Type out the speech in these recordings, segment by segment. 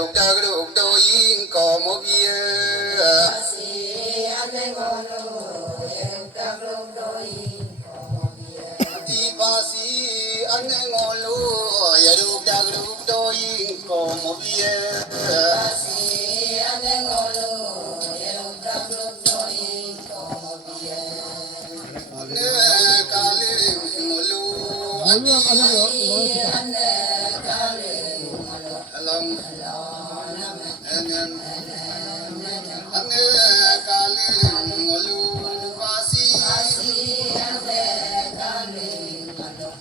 Lục đa cái lục đôi có một bia đi ba si anh ngon lu ya lục đa cái lục đôi có một bia kali ngulu alam ane kali ngulu basi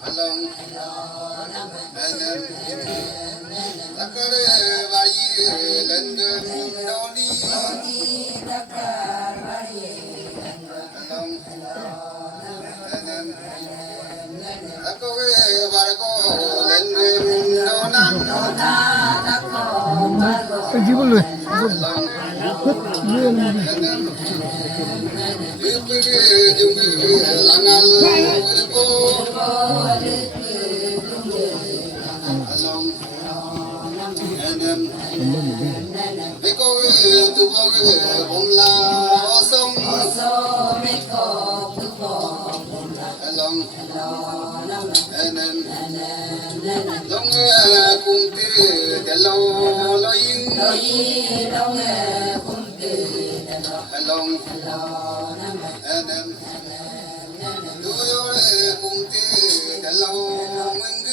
alam takare bayi lendem doni alam takare barko lendem donan কি বলবে Long cùng từ để lâu lối long du cùng từ để lâu mừng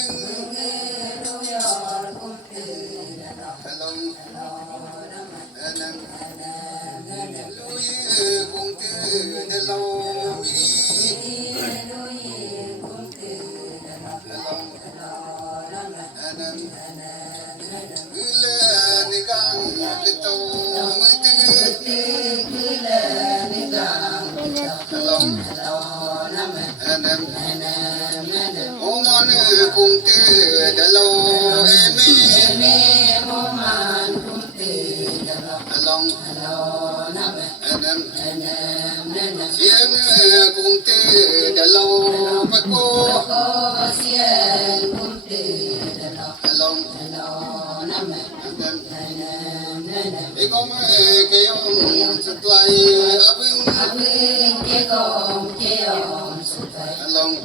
long lui cùng từ để lâu cùng từ để lâu em long xiên cùng từ để lâu bắt cô long để con cái ông sụt tay ấp long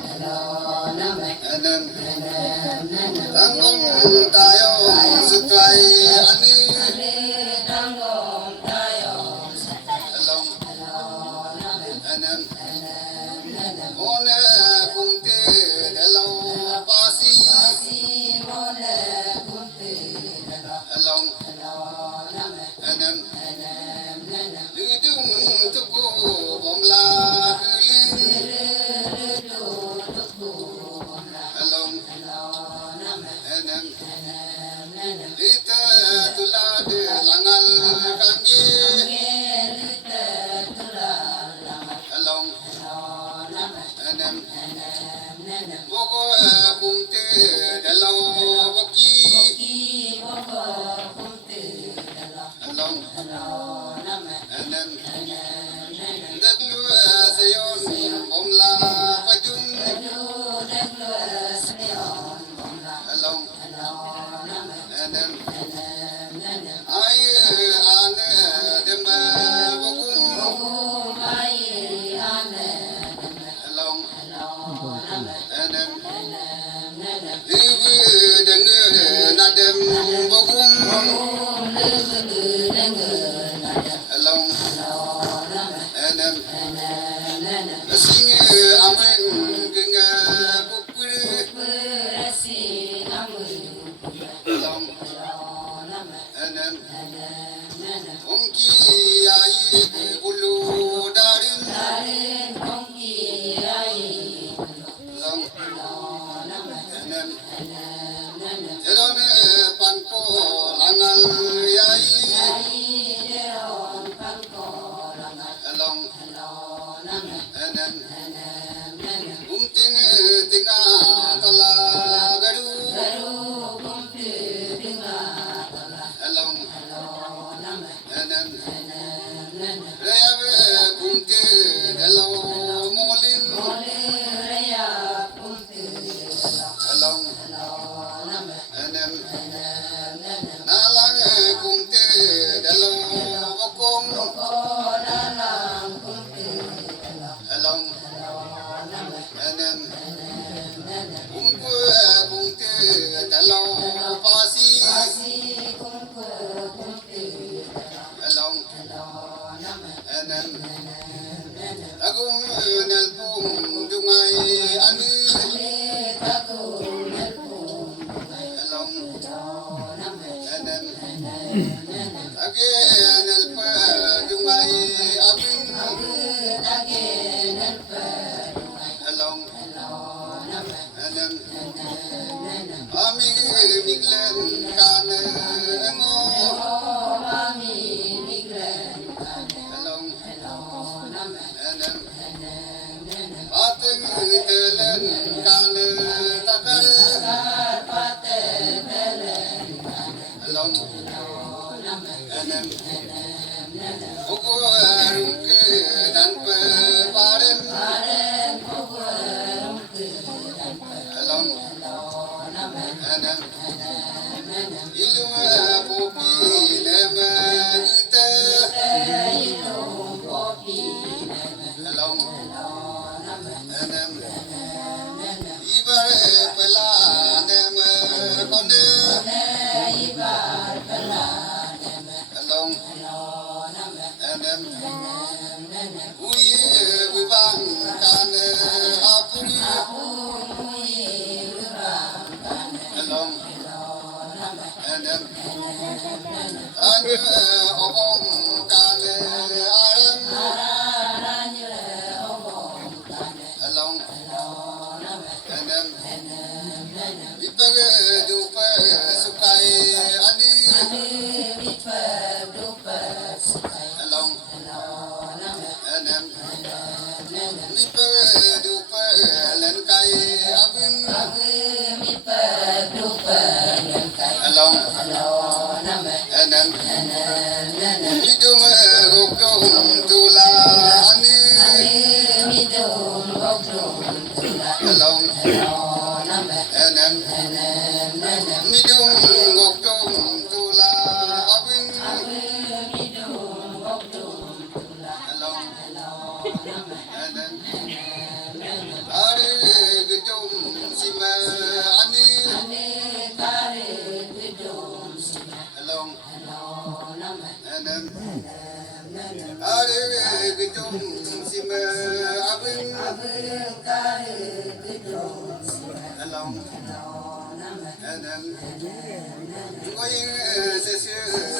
tăng công tay ông sụt tay anh long con cùng từ để lâu basi long lưu tung tu bom la long Ita tula de langal kangi along boko kumte dalaw boki along daglu sayon omla pajun along ay ane demba bokum along libu dengue nadem bokum along sing amen genga bukure along ongki ai bulu darin long jeron panko langal yai long umting tinga tala garu along rayave kumte dalaw molin along nalang again alpa dumai abin along anam ami miglen kan ngo along anam ateng telen kan takar along anam ukurum ke dan peparen along anam ilu popi nama kita along anam ibar pela nama konde along anam uye bang kan apuri along anam anu obong kan arang along anam ipere dupe sukai ani along anam ipere dupe len kai abin along anam hidung gokdong tula ani along anam hidung gokdong tula abin along anam are gedung sima ani along anam are gedung sima abin along anam going sesir